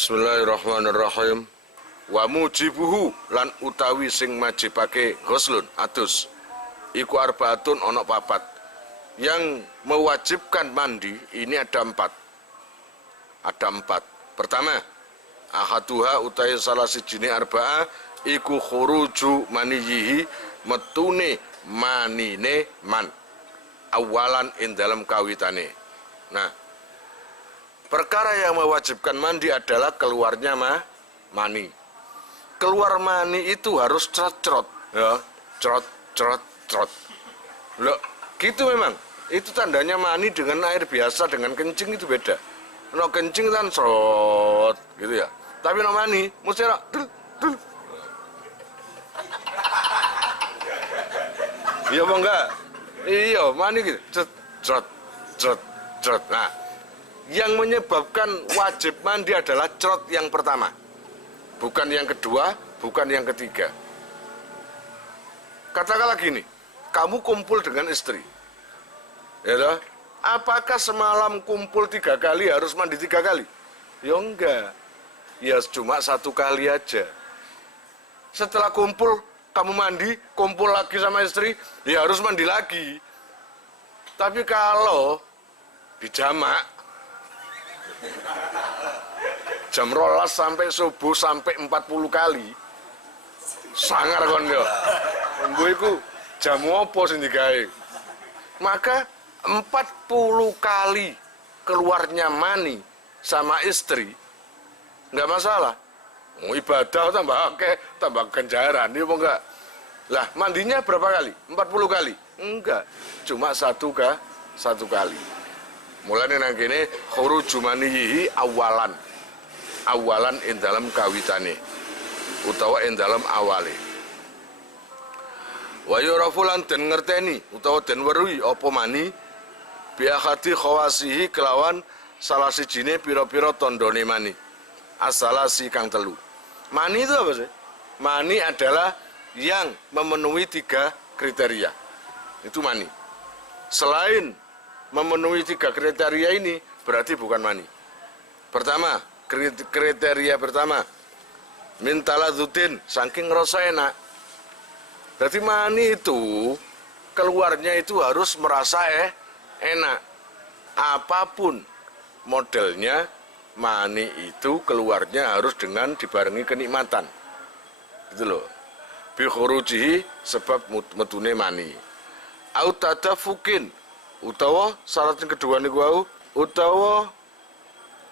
Bismillahirrahmanirrahim. Wa mujibuhu lan utawi sing majibake ghuslun adus iku arbaatun onok papat. Yang mewajibkan mandi ini ada empat. Pertama, ahaduha utai salah sijine arbaa iku khuruju maniyihi metune manine man awalan ing dalam kawitane. Nah, perkara yang mewajibkan mandi adalah keluarnya mani. Keluar mani itu harus cerot-cerot, ya, cerot. Loh, gitu memang. Itu tandanya mani dengan air biasa, dengan kencing itu beda. No kencing kan cerot, gitu ya. Tapi no mani, mesti dul. Iya apa enggak? Iya, mani gitu, cerot. Nah, yang menyebabkan wajib mandi adalah cerot yang pertama, bukan yang kedua, bukan yang ketiga. Katakanlah gini, kamu kumpul dengan istri, ya toh? Apakah semalam kumpul 3 kali harus mandi 3 kali? Ya enggak, ya cuma 1 kali aja. Setelah kumpul, kamu mandi, kumpul lagi sama istri, ya harus mandi lagi. Tapi kalau dijamak, jam 12 sampai subuh sampai 40 kali sangar kon yo. Engko iku jam opo sing digawe? Maka 40 kali keluarnya mani sama istri enggak masalah. Mau ibadah tambah akeh, tambah ganjaran, iya apa enggak? Lah, mandinya berapa kali? 40 kali? Enggak, cuma 1 kali. Mulane nang kene khuruju manihi awalan ing dalam kawitane utawa ing dalam awale. Wa yurafu lan den ngerteni utawa den weruhi apa mani bi akhati khawasihi kelawan salah sijine pira-pira tandane mani. Asalasi kang telu. Mani itu apa sih? Mani adalah yang memenuhi 3 kriteria. Itu mani. Selain memenuhi 3 kriteria ini berarti bukan mani. Pertama, kriteria pertama, mintaladzutin, saking ngerasa enak. Berarti mani itu keluarnya itu harus merasa enak. Apapun modelnya, mani itu keluarnya harus dengan dibarengi kenikmatan. Gitu loh. Bi khurujihi sebab metune mani. Au tadafukin utawa syarat yang kedua niku wau utawa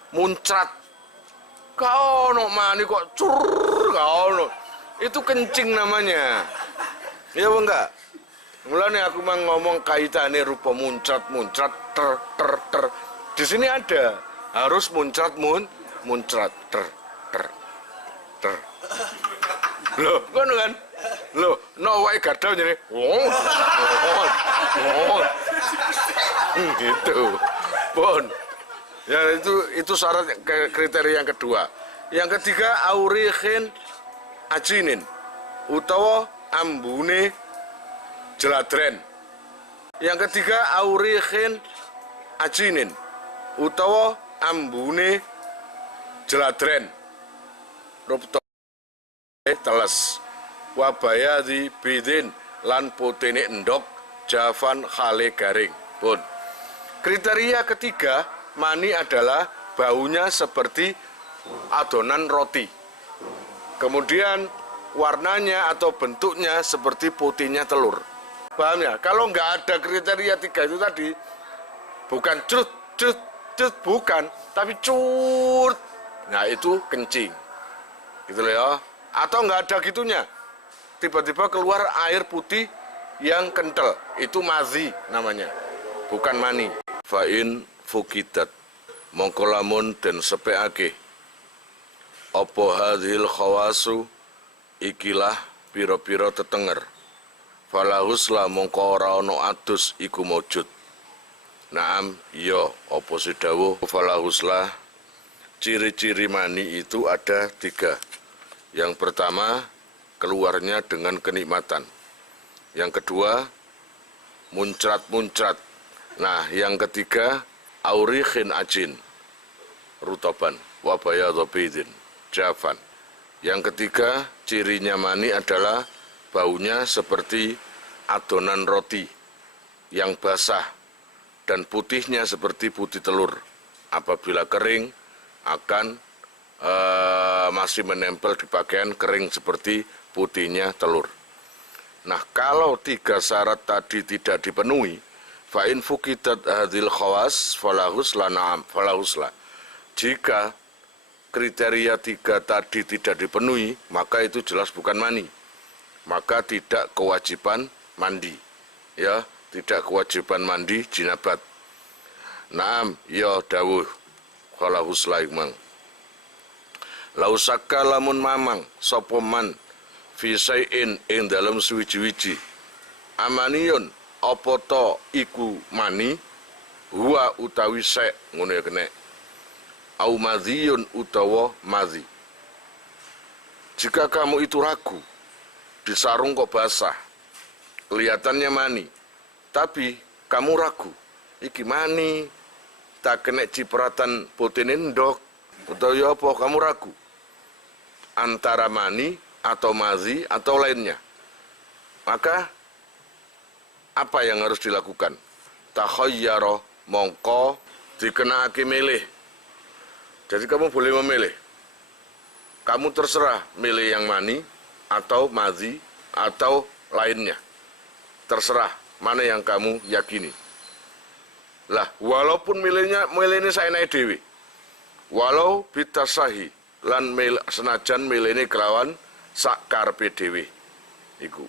muncrat. Kau no mani kok kau no. Itu kencing namanya. Iya apa enggak? Mulane aku mang ngomong kaitane rupa muncrat ter. Di sini ada harus muncrat ter. Loh, ngono kan? Loh, no wae gadau jane. Gitu. Pun. Ya itu syarat kriteria yang kedua. Yang ketiga aurikhin ajinin utawa ambune jeladren. Yang ketiga aurikhin ajinin utawa ambune jeladren. Rupto teles wabayadi bidin lan putine endok jafan khale garing. Pun. Kriteria ketiga mani adalah baunya seperti adonan roti. Kemudian warnanya atau bentuknya seperti putihnya telur. Paham ya? Kalau nggak ada kriteria 3 itu tadi, bukan cut, bukan, tapi cut. Nah itu kencing. Gitu loh ya. Atau nggak ada gitunya. Tiba-tiba keluar air putih yang kental. Itu mazi namanya. Bukan mani. Fa'in fukidat mongko lamun den sepeake apa hadhil khawasu ikilah pira-pira tetenger falahus la mongko ora ana adus iku maujud. Naam iya apa sedawuh falahus la ciri-ciri mani itu ada 3. Yang pertama keluarnya dengan kenikmatan. Yang kedua muncrat. Nah, yang ketiga aurikhin ajin rutoban. wa bayadhu bidin jafan. Yang ketiga, cirinya mani adalah baunya seperti adonan roti yang basah dan putihnya seperti putih telur. Apabila kering akan masih menempel di pakaian, kering seperti putihnya telur. Nah, kalau tiga syarat tadi tidak dipenuhi, fa in fuqidat hadhil khawas falahusla na'am falahusla. Jika kriteria tiga tadi tidak dipenuhi, maka itu jelas bukan mani. Maka tidak kewajiban mandi. Ya, tidak kewajiban mandi jinabat. Naam, ya dawuh falahusla ikmang. Lausaka lamun mamang sapa man fi syai'in ing dalem suwiji-wiji amaniyun apa ta iku mani huwa utawi syai' ngono ya kene au madhiyun utawa madhi. Jika kamu itu ragu, di sarung kok basah, kelihatannya mani, tapi kamu ragu, iki mani tak kena cipratan putih ndok atau ya apa, kamu ragu antara mani atau madhi atau lainnya, maka apa yang harus dilakukan? Takhayyara, mongko dikenaake milih. Jadi kamu boleh memilih. Kamu terserah milih yang mani atau madhi atau lainnya. Terserah mana yang kamu yakini. Lah, walaupun milihnya saya naik dewi. Walau bitasahi lan senajan milih kelawan sakar PDW iku.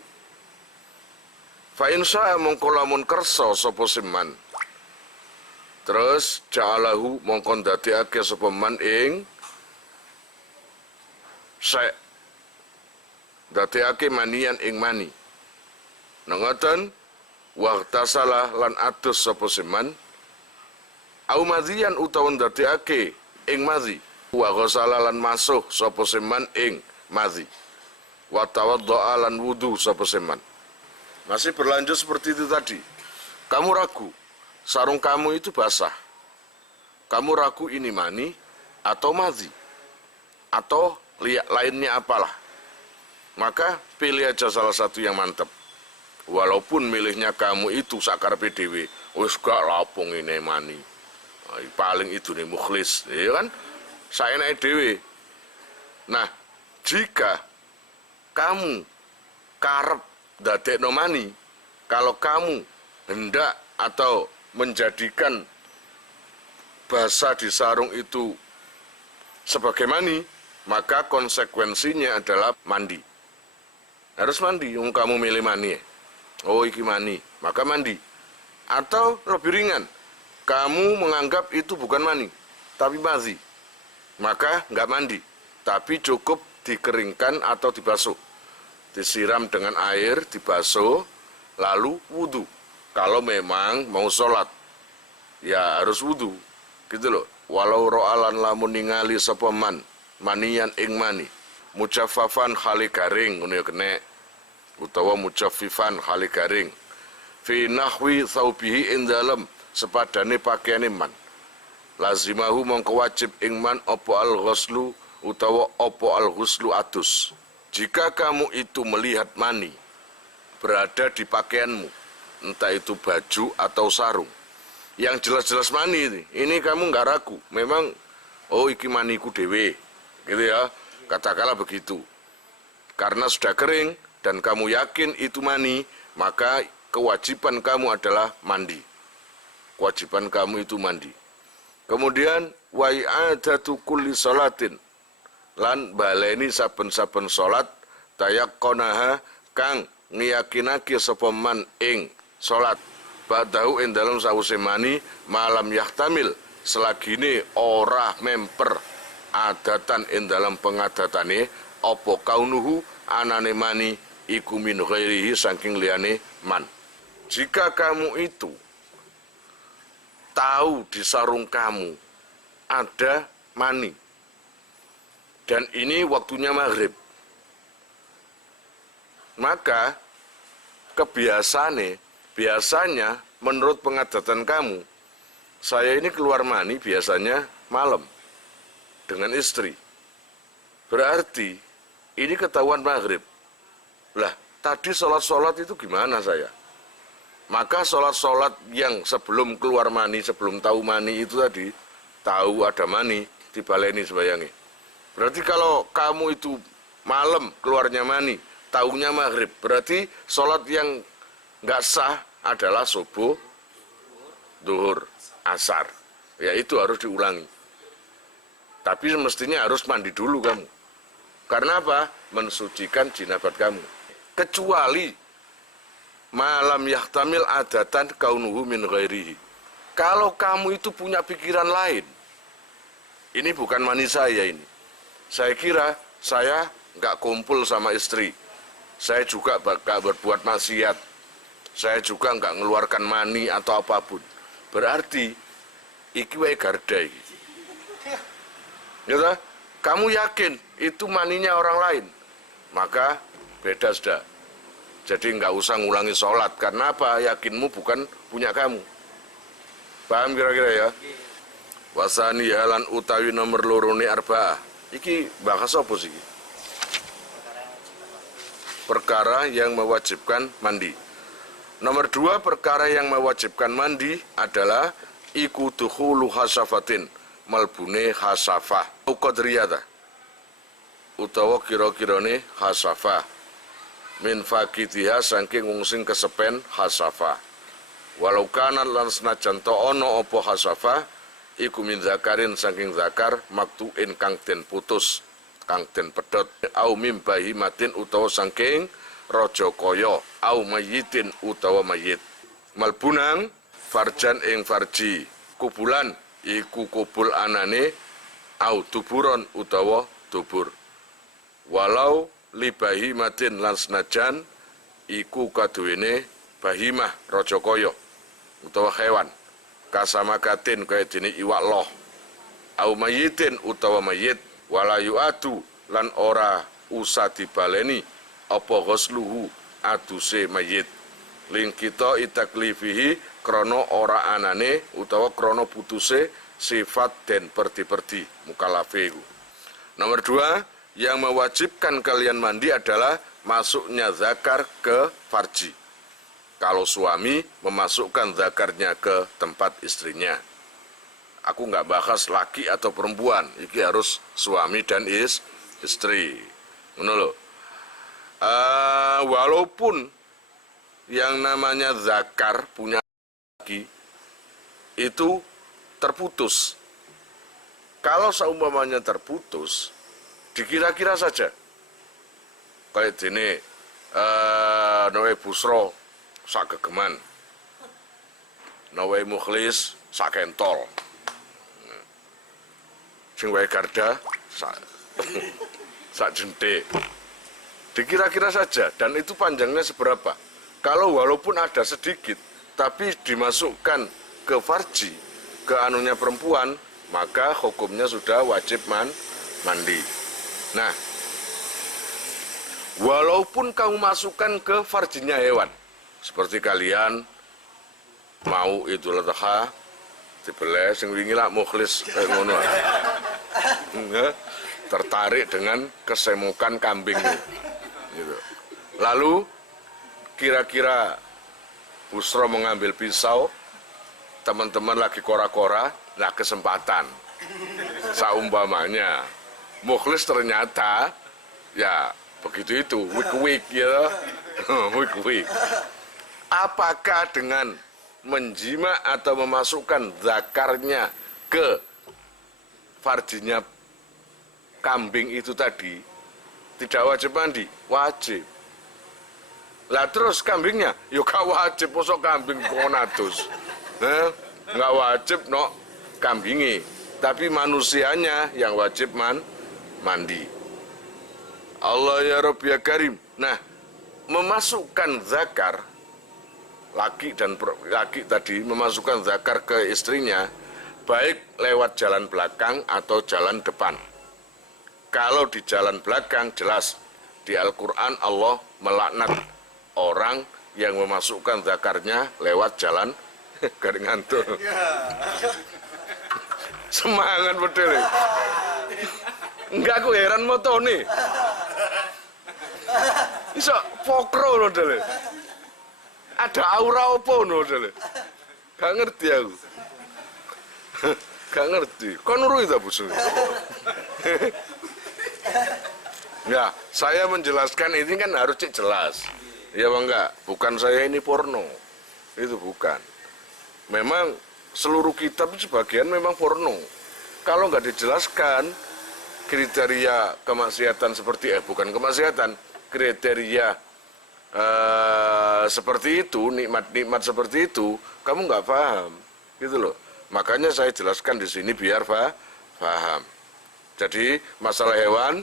Fa insya mongko lamun kersa sapa siman. Terus ja'alahu mongko ndadekake sapa man ing sa ndadekake manian ing mani. Nengoten waqtasalah lan adus sapa siman au madhiyan utawa ndadekake ing madhi. Wa ghasala lan masuh sapa seman ing madhi. Wa tawaddaa lan wudu sapa seman. Masih berlanjut seperti itu tadi. Kamu ragu, sarung kamu itu basah. Kamu ragu ini mani atau madhi atau lainnya apalah. Maka pilih aja salah satu yang mantap. Walaupun milihnya kamu itu sakar PDW, wis gak lapung ini mani. Paling itu nih mukhlis, ya kan? Saya naik dewe. Nah, jika kamu karep dadekno mani, kalau kamu hendak atau menjadikan basah di sarung itu sebagai mani, maka konsekuensinya adalah mandi. Harus mandi, kamu milih mani. Oh, iki mani, maka mandi. Atau lebih ringan, kamu menganggap itu bukan mani, tapi madhi. Maka nggak mandi, tapi cukup dikeringkan atau dibasuh. Disiram dengan air, dibasuh, lalu wudu. Kalau memang mau sholat, ya harus wudu. Gitu loh. Walau ro'alan lamun ningali sapa man, manian ing mani. Mujaffafan khali garing, ngono ya kene. Utawa mujaffifan khali garing. Fi nahwi thawbihi ing dalem sepadane pakaiane man. Lazimahu mongko wajib ingman opo al-ghuslu utawa opo al-ghuslu adus. Jika kamu itu melihat mani berada di pakaianmu, entah itu baju atau sarung, yang jelas-jelas mani ini kamu nggak ragu, memang oh iki maniku dewe, gitu ya, katakanlah begitu. Karena sudah kering dan kamu yakin itu mani, maka kewajiban kamu adalah mandi. Kewajiban kamu itu mandi. Kemudian wa i'adatu kulli salatin lan baleni saben-saben salat tayaqqanaha kang ngiyakinake sapa man ing salat ba'dahu ing dalem sawise mani malam yahtamil selagine ora memper adatan ing dalem pengadatane apa kaunuhu anane mani iku min ghairihi saking liyane man. Jika kamu itu tahu di sarung kamu ada mani dan ini waktunya maghrib, maka biasanya menurut pengadatan kamu, saya ini keluar mani biasanya malam dengan istri. Berarti ini ketahuan maghrib. Lah, tadi sholat itu gimana saya? Maka sholat yang sebelum keluar mani, sebelum tahu mani itu tadi, tahu ada mani, dibaleni sebayangi. Berarti kalau kamu itu malam keluarnya mani, tahunya maghrib, berarti sholat yang nggak sah adalah subuh, duhur, asar. Ya itu harus diulangi. Tapi semestinya harus mandi dulu kamu. Karena apa? Mensucikan jinabat kamu. Kecuali malam yahtamil adatan kaunuhu min ghairihi. Kalau kamu itu punya pikiran lain, ini bukan mani saya ini. Saya kira saya nggak kumpul sama istri. Saya juga nggak berbuat maksiat. Saya juga nggak mengeluarkan mani atau apapun. Berarti iki wae gardai. Ya, kamu yakin itu maninya orang lain, maka beda sudah. Jadi nggak usah ngulangi sholat. Karena apa? Yakinmu bukan punya kamu. Paham kira-kira ya? Wasani halan utawi nomor lorone arba'ah. Iki bahas apa sih? Perkara yang mewajibkan mandi. Nomor 2 perkara yang mewajibkan mandi adalah iku dukhulu hasafatin, malbune hasafah. Qadriyata utawa kira-kirane hasafah. Min fakitiha saking wungsing kesepen hasafah. Walau kana lan senajan to ana apa hasafah iku min zakarin saking zakar maktuin kang den putus, kang den pedhot, au mim bahimatin utawa saking raja kaya, au mayitin utawa mayit. Malbunang farjan ing farji, kubulan iku kubul anane, au tuburon utawa tubur. Walau li bahimatin lan senajan iku kaduwene bahimah raja kaya utawa hewan, kasamakatin kaya dene iwak loh, au mayitin utawa mayit, walayu adu lan ora usah dibaleni apa ghusluhu aduse mayit ling kita itaklifihi krono ora anane utawa krono putuse sifat den perdi-perdi mukalafe. Nomor 2 yang mewajibkan kalian mandi adalah masuknya zakar ke farji. Kalau suami memasukkan zakarnya ke tempat istrinya. Aku nggak bahas laki atau perempuan, ini harus suami dan istri. Menurut walaupun yang namanya zakar punya laki itu terputus. Kalau seumpamanya terputus, dikira-kira saja kayak dene nawe busro sagegeman, nawe mukhlis sakentol, sing wae garda sak jente. Dikira-kira saja, dan itu panjangnya seberapa. Kalau walaupun ada sedikit tapi dimasukkan ke farji, ke anunya perempuan, maka hukumnya sudah wajib mandi. Nah, walaupun kamu masukkan ke farjinya hewan, seperti kalian mau Idul Adha dibeleh sing wingi lak mukhlis ngono. Tertarik dengan kesemukan kambing gitu. Lalu kira-kira Busro mengambil pisau, teman-teman lagi kora-kora, nah kesempatan. Saumpamanya mukhlis ternyata ya begitu itu, wik-wik ya, wik-wik. Apakah dengan menjima atau memasukkan zakarnya ke farjinya kambing itu tadi tidak wajib mandi? Wajib. Lah terus kambingnya, yuk gak wajib posok kambing konatus, nggak wajib no kambingi, tapi manusianya yang wajib mandi. Allah ya Rabb ya Karim. Nah, memasukkan zakar laki tadi memasukkan zakar ke istrinya, baik lewat jalan belakang atau jalan depan. Kalau di jalan belakang jelas di Al-Quran Allah melaknat orang yang memasukkan zakarnya lewat jalan garing ngantuk. Semangat betul. Enggak, aku heran motone. Iso pokro lho dele. Ada aura apa lho dele. Gak ngerti aku. Gak ngerti. Kon nurui ta bosku. Ya, saya menjelaskan ini kan harus jelas. Ya bang enggak, bukan saya ini porno. Itu bukan. Memang seluruh kitab sebagian memang porno. Kalau nggak dijelaskan kriteria kemaksiatan seperti bukan kemaksiatan, kriteria seperti itu, nikmat-nikmat seperti itu, kamu nggak paham, gitu loh. Makanya saya jelaskan di sini biar paham. Jadi masalah hewan,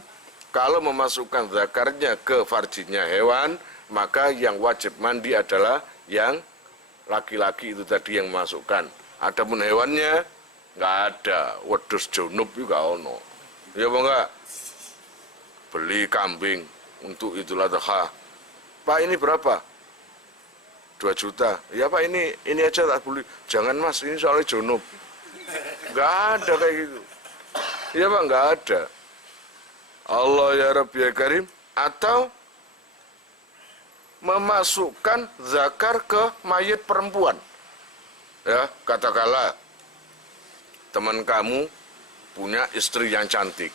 kalau memasukkan zakarnya ke farjinya hewan, maka yang wajib mandi adalah yang laki-laki itu tadi yang memasukkan. Adapun hewannya nggak ada, wedhus junub juga ono. Ya apa enggak? Beli kambing untuk Idul Adha. Pak ini berapa? 2 juta. Ya Pak ini aja tak beli. Jangan Mas, ini soalnya junub. Nggak ada kayak gitu. Ya Pak, nggak ada. Allah ya Rabbi ya Karim. Atau memasukkan zakar ke mayit perempuan. Ya, katakanlah teman kamu punya istri yang cantik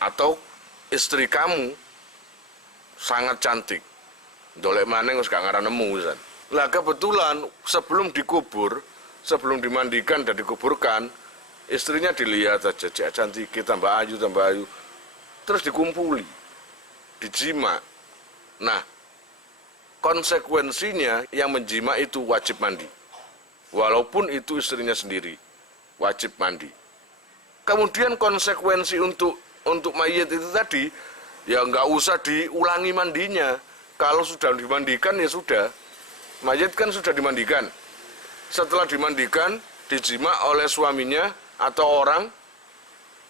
atau istri kamu sangat cantik. Dolek maneng wis gak ngaran nemu pisan. Lah kebetulan sebelum dikubur, sebelum dimandikan dan dikuburkan, istrinya dilihat aja, cek cantik, tambah ayu. Terus dikumpuli, dijima. Nah, konsekuensinya yang menjima itu wajib mandi. Walaupun itu istrinya sendiri, wajib mandi. Kemudian konsekuensi untuk mayit itu tadi, ya nggak usah diulangi mandinya. Kalau sudah dimandikan ya sudah. Mayit kan sudah dimandikan. Setelah dimandikan, dijima oleh suaminya atau orang,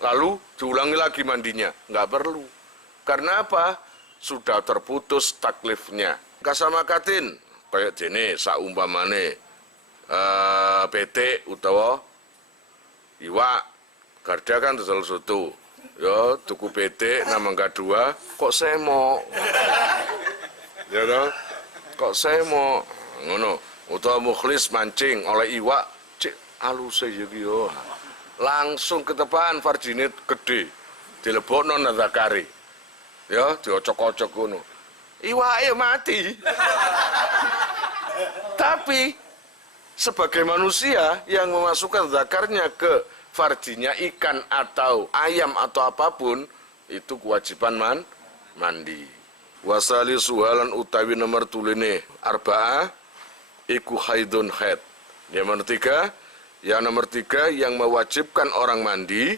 lalu diulangi lagi mandinya. Nggak perlu. Karena apa? Sudah terputus taklifnya. Kasamakatin kayak dene saumpamane PT utawa iwak garda kan dodol soto ya tuku PT nama kedua kok semo ya toh kok semo ngono utawa mukhlis mancing oleh iwak cek alus iki yo langsung ketepaan farjine gede dilebokno nang zakari ya diocok-ocok ngono iwake mati. Tapi sebagai manusia yang memasukkan zakarnya ke farjinya ikan atau ayam atau apapun, itu kewajiban mandi. Wasali suhalan utawi nomor tuline arba'ah iku haidun haid. Yang nomor tiga yang mewajibkan orang mandi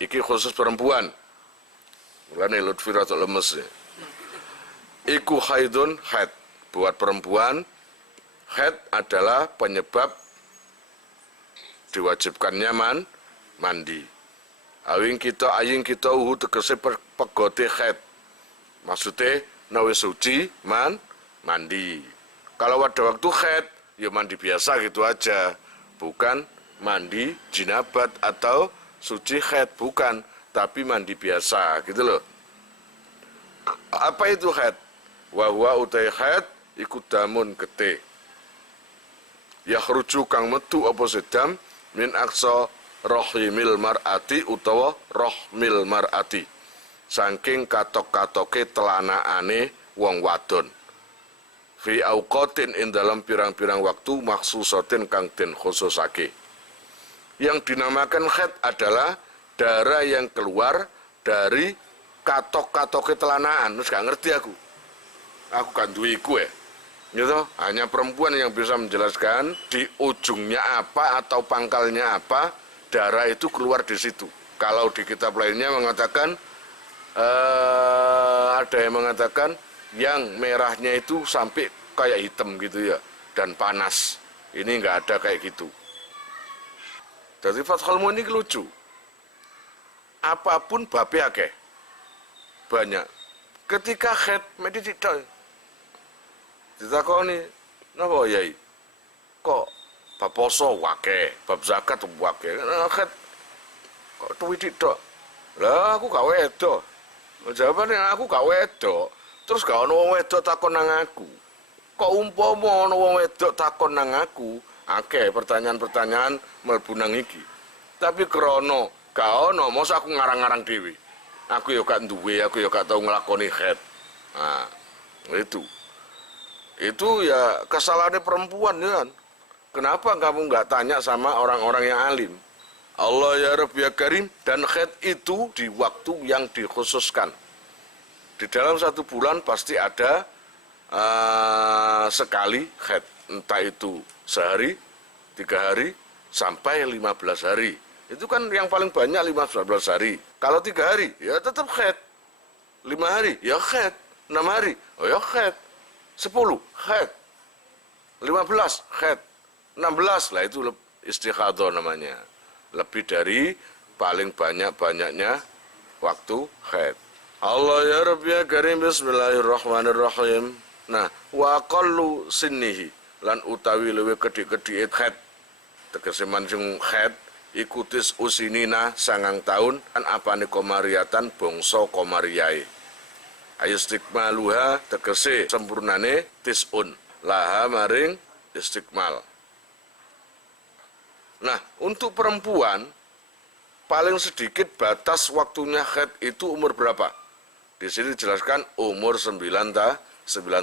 iki khusus perempuan. Mulane Lutfi rada lemes ya. Iku haidun haid. Buat perempuan, haid adalah penyebab diwajibkannya mandi. Aying kita uhu tegese pegote haid. Maksudnya nawe suci mandi. Kalau ada waktu haid, ya mandi biasa gitu aja. Bukan mandi jinabat atau suci haid, bukan. Tapi mandi biasa gitu loh. Apa itu haid? Wahwa utai haid ikut damun gete. Yakhruju kang metu apa sedam min aksa rahimil mar'ati utawa rahmil mar'ati. Saking katok-katoke telanaane wong wadon. Fi auqatin in dalam pirang-pirang waktu maksusatin kang den khususake. Yang dinamakan haid adalah darah yang keluar dari katok-katoke telanaan. Terus gak ngerti aku kan duwe iku ya. Gitu, hanya perempuan yang bisa menjelaskan di ujungnya apa atau pangkalnya apa, darah itu keluar di situ. Kalau di kitab lainnya mengatakan ada yang mengatakan yang merahnya itu sampai kayak hitam gitu ya dan panas. Ini nggak ada kayak gitu. Jadi Fathul Mu'in ini lucu. Apapun babe akeh. Banyak. Ketika haid medical ditakoni napa yai kok bab poso wake bab zakat wake haid kok tuwi tok Lah aku gak wedok. Jawabane aku gak wedok. Terus gak ono wong wedok takon nang aku. Kok umpama ono wong wedok takon nang aku, akeh pertanyaan-pertanyaan mlebu nang iki. Tapi krana gak ono, mosok aku ngarang-ngarang dhewe. Aku ya gak duwe, aku ya gak tau nglakoni haid. Nah, itu ya kesalahannya perempuan ya kan. Kenapa kamu nggak tanya sama orang-orang yang alim? Allah ya Rabb ya Karim, dan haid itu di waktu yang dikhususkan. Di dalam 1 bulan pasti ada sekali haid, entah itu sehari, 3 hari, sampai 15 hari. Itu kan yang paling banyak 15 hari. Kalau 3 hari, ya tetap haid. 5 hari, ya haid. 6 hari, oh ya haid. 10, haid. 15, haid. 16, lah itu istikhadah namanya. Lebih dari paling banyak-banyaknya waktu haid. Allah ya Rabbi ya Karim, bismillahirrahmanirrahim. Nah, wa aqallu sinnihi, lan utawi luwih kedhik-kedhike haid. Tegese mancung haid ikutis usinina 9 tahun an apane komariatan bangsa komariyae. Ayustikmaluha tegese sempurnane tisun laha maring istikmal. Nah, untuk perempuan paling sedikit batas waktunya haid itu umur berapa? Di sini dijelaskan umur 9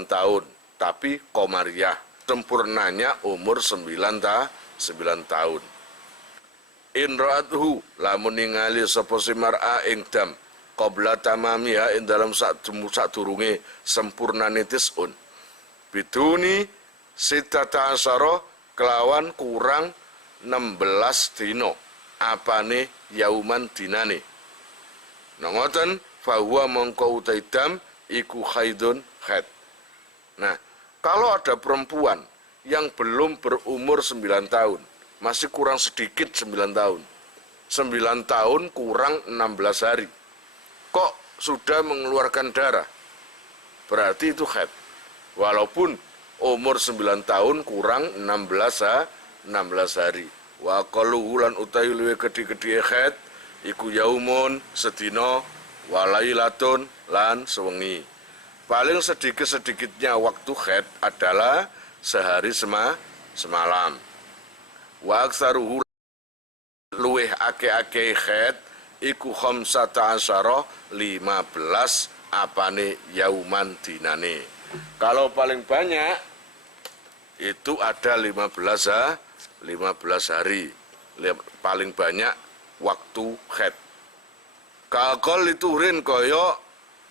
tahun, tapi komariah sempurnanya umur 9 tahun. In ra'athu lamun ningali sapa si mar'a ing dam qabla tamamiha ing dalam sadurunge sempurnane tisun. Biduni sitata asyara kelawan kurang 16 dino apane yauman dinane. Nah ngoten fahuwa mongko utai dam iku haidun haid. Nah, kalau ada perempuan yang belum berumur 9 tahun, masih kurang sedikit 9 tahun. 9 tahun kurang 16 hari. Kok sudah mengeluarkan darah? Berarti itu haid. Walaupun umur 9 tahun kurang 16 hari. Wa qaluhu lan utawi luwih gedhe-gedhe haid iku yaumun sedina walailatun lan sewengi. Paling sedikit-sedikitnya waktu haid adalah sehari semalam. Wa aksaruhu luwih ake-ake haid iku khamsata asyara 15 apane yauman dinane. Kalau paling banyak itu ada 15 hari. Paling banyak waktu haid. Kakol liturin kaya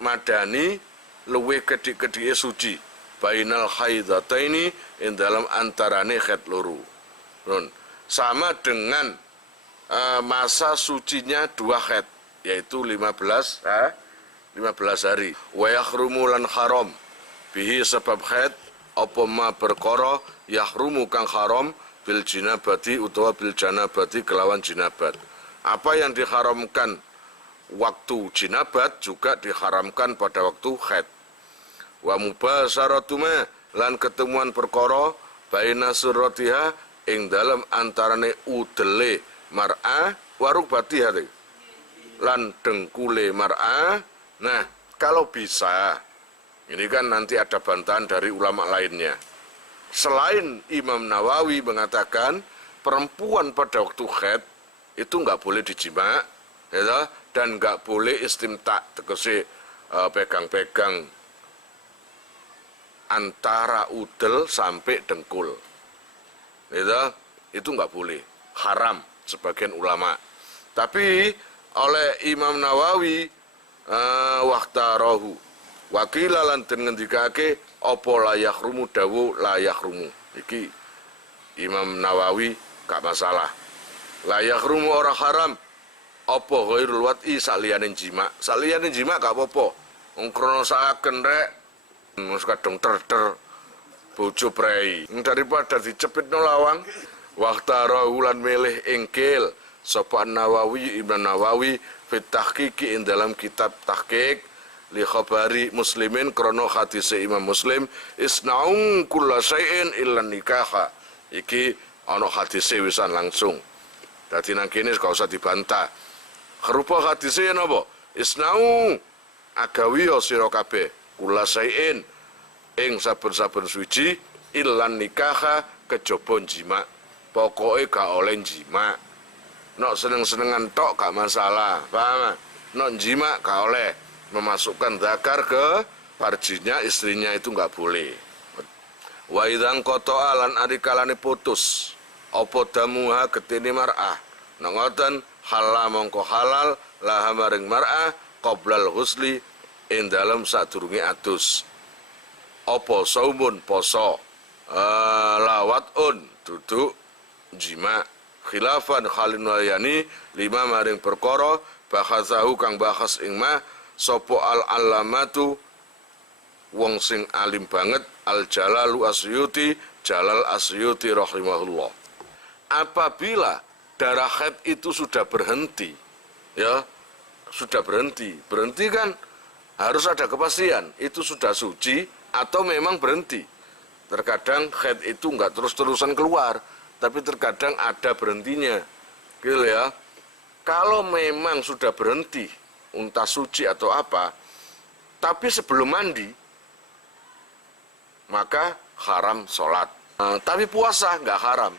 madani luwih kedhik-kedhike suci. Bainal haidataini ing dalam antarane haid loro. Sama dengan masa sucinya 2 haid, yaitu 15 hari. Wa yahrumu lan haram bihi sebab haid apa ma perkara yahrumu kang haram bil jinabati utawa bil janabati kelawan jinabat. Apa yang diharamkan waktu jinabat juga diharamkan pada waktu haid. Wa mubasyaratuma lan ketemuan perkara baina suratiha ing dalam antarane udele mar'a warubatiha lan dengkule mar'a. Nah, kalau bisa, ini kan nanti ada bantahan dari ulama lainnya. Selain Imam Nawawi mengatakan perempuan pada waktu haid itu nggak boleh dijima, ya, dan nggak boleh istimta, tegese pegang-pegang antara udel sampai dengkul, ya, itu nggak boleh, haram sebagian ulama. Tapi oleh Imam Nawawi wahtarahu wakilalan den ngendikake apa layak rumu dawu layak rumu. Iki Imam Nawawi gak masalah. Layak rumu ora haram apa ghairul wat'i saliyane jima. Saliyane jima gak apa-apa. Wong krana saaken rek mus kadung ter bojo prei. Daripada dicepitno lawang wahtarahu lan milih engkel sapa Nawawi Imam Nawawi fit tahqiqi ing dalam kitab tahqiq li khabari muslimin krono hadis Imam Muslim isnaung kulla syai'in illa nikaha. Iki ana hadis wisan langsung. Dadi nang kene gak usah dibantah. Kerupa hadise napa? Isnau agawi sira kabeh kula sain ing saben-saben suci illan nikaha kejaba jima. Pokoke gak oleh jima. Nok seneng-senengan tok gak masalah, paham? Nok jima gak oleh. Memasukkan zakar ke farjinya istrinya itu gak boleh. Wa idzan qata'a lan arikalane putus apa damuha getine mar'ah. Nek ngoten halal mongko halal laha maring mar'ah qoblal husli ing dalem sadurunge adus. Apa saumun poso lawatun duduk jima khilafan khalin walayani lima maring perkara bahasahu kang bahas ing ma sapa al-alamatu wong sing alim banget al-jalalu asyuti jalal asyuti rahimahullah. Apabila darah haid itu sudah berhenti, ya sudah berhenti kan harus ada kepastian itu sudah suci atau memang berhenti. Terkadang haid itu enggak terus-terusan keluar, tapi terkadang ada berhentinya, gitu ya. Kalau memang sudah berhenti, entah suci atau apa, tapi sebelum mandi, maka haram sholat. Tapi puasa nggak haram.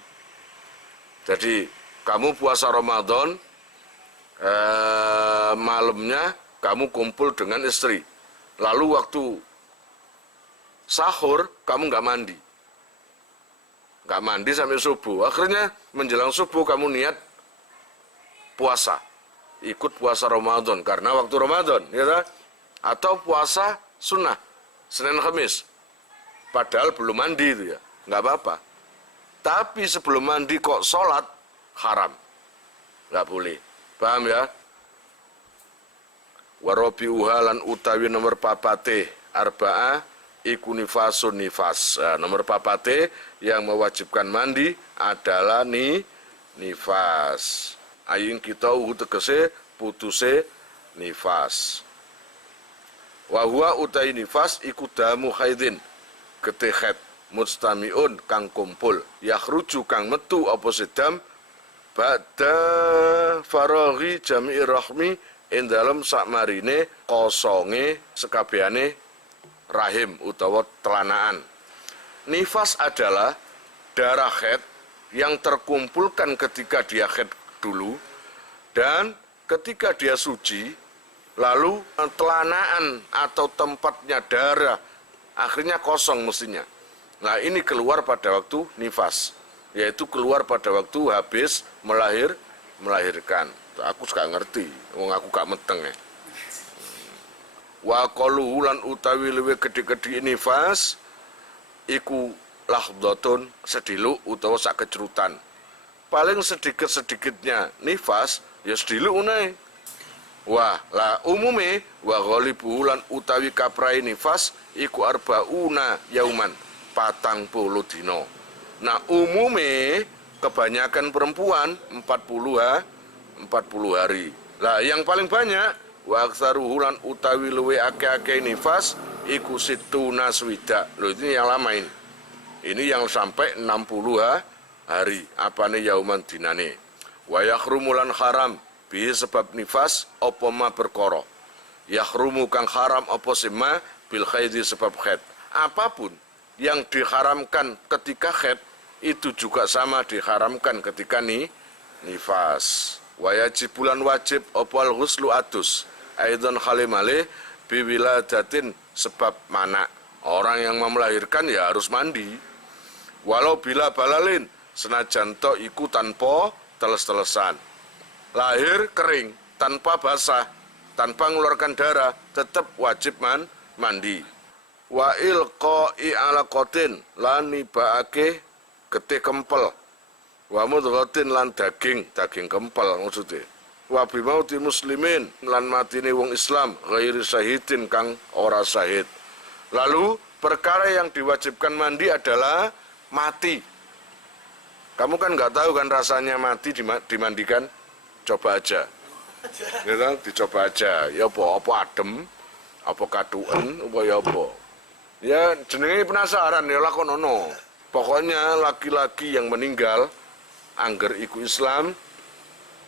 Jadi kamu puasa Ramadan, malamnya kamu kumpul dengan istri, lalu waktu sahur kamu nggak mandi sampai subuh. Akhirnya menjelang subuh kamu niat puasa, ikut puasa Ramadan karena waktu Ramadan, ya, atau puasa sunnah Senin Kamis, padahal belum mandi itu ya, nggak apa-apa. Tapi sebelum mandi kok sholat, haram, nggak boleh, paham ya? Warobi uhalan utawi nomor papate arba'ah iku nifasun nifas. Nomor papate yang mewajibkan mandi adalah nifas. Ayin kita tegese putuse nifas. Wahwa utai nifas iku damu haidin getih haid mustamiun kang kumpul yakhruju kang metu apa sedam ba'da faraghi jami'i rahmi ing dalem sakmarine kosonge sekabehane rahim utawa telanaan. Nifas adalah darah haid yang terkumpulkan ketika dia haid dulu dan ketika dia suci, lalu telanaan atau tempatnya darah akhirnya kosong mestinya. Nah, ini keluar pada waktu nifas, yaitu keluar pada waktu habis melahirkan. Aku gak ngerti, wong aku gak meteng ya. Wa qalu lan utawi luwih gedhe-gedhe nifas iku lahdhatun sediluk utawa sak kecrutan. Paling sedikit-sedikitnya nifas ya sediluk unae. Wah, la umume wa ghalibu lan utawi kaprai nifas iku arbauna yauman 40 dina. Nah, umume kebanyakan perempuan 40 hari. Lah yang paling banyak wa aktsaruhu lan utawi luwe akeh-akeh nifas iku situna swida. Loh, ini yang lama ini. Ini yang sampai 60 hari. Apane yauman dinane. Wa yakhrumu lan haram bi sebab nifas apa ma perkara. Yakhrumu kang haram apa sema bil haidi sebab haid. Apapun yang diharamkan ketika haid itu juga sama diharamkan ketika nifas. Wa yajibulan wajib opal huslu adus aidan halimale biwiladatin sebab mana orang yang melahirkan ya harus mandi walau bila balalin senajan to iku tanpa teles-telesan, lahir kering tanpa basah tanpa mengeluarkan darah tetap wajib mandi. Wa ilqa'i alaqatin lan nibaake getih kempel wa mudghatin lan daging kempel maksudnya. Wa bimauti muslimin lan matine wong Islam ghairi syahidin kang ora syahid. Lalu perkara yang diwajibkan mandi adalah mati. Kamu kan nggak tahu kan rasanya mati dimandikan, coba aja. Gitu, dicoba aja. Ya apa adem, apa kaduen, apa ya apa. Ya jenenge penasaran ya lakonono. Pokoknya laki-laki yang meninggal angger iku Islam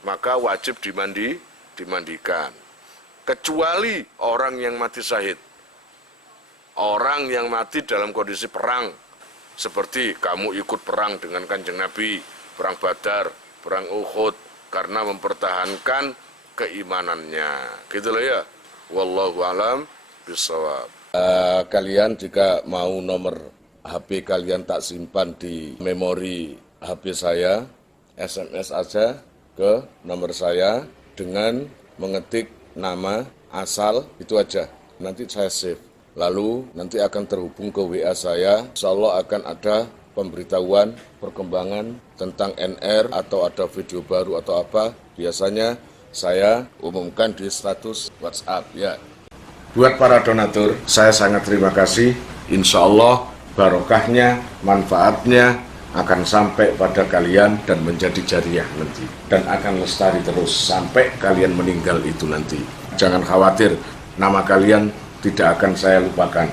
maka wajib dimandikan. Kecuali orang yang mati syahid. Orang yang mati dalam kondisi perang. Seperti kamu ikut perang dengan Kanjeng Nabi, perang Badar, perang Uhud, karena mempertahankan keimanannya. Gitu loh ya. Wallahu a'lam bishawab. Kalian jika mau nomor HP kalian tak simpan di memori HP saya, SMS aja ke nomor saya dengan mengetik nama, asal, itu aja. Nanti saya save. Lalu nanti akan terhubung ke WA saya. Insya Allah akan ada pemberitahuan perkembangan tentang NR atau ada video baru atau apa. Biasanya saya umumkan di status WhatsApp ya. Buat para donatur, saya sangat terima kasih. Insya Allah barokahnya, manfaatnya akan sampai pada kalian dan menjadi jariah nanti. Dan akan lestari terus sampai kalian meninggal itu nanti. Jangan khawatir, nama kalian tidak akan saya lupakan.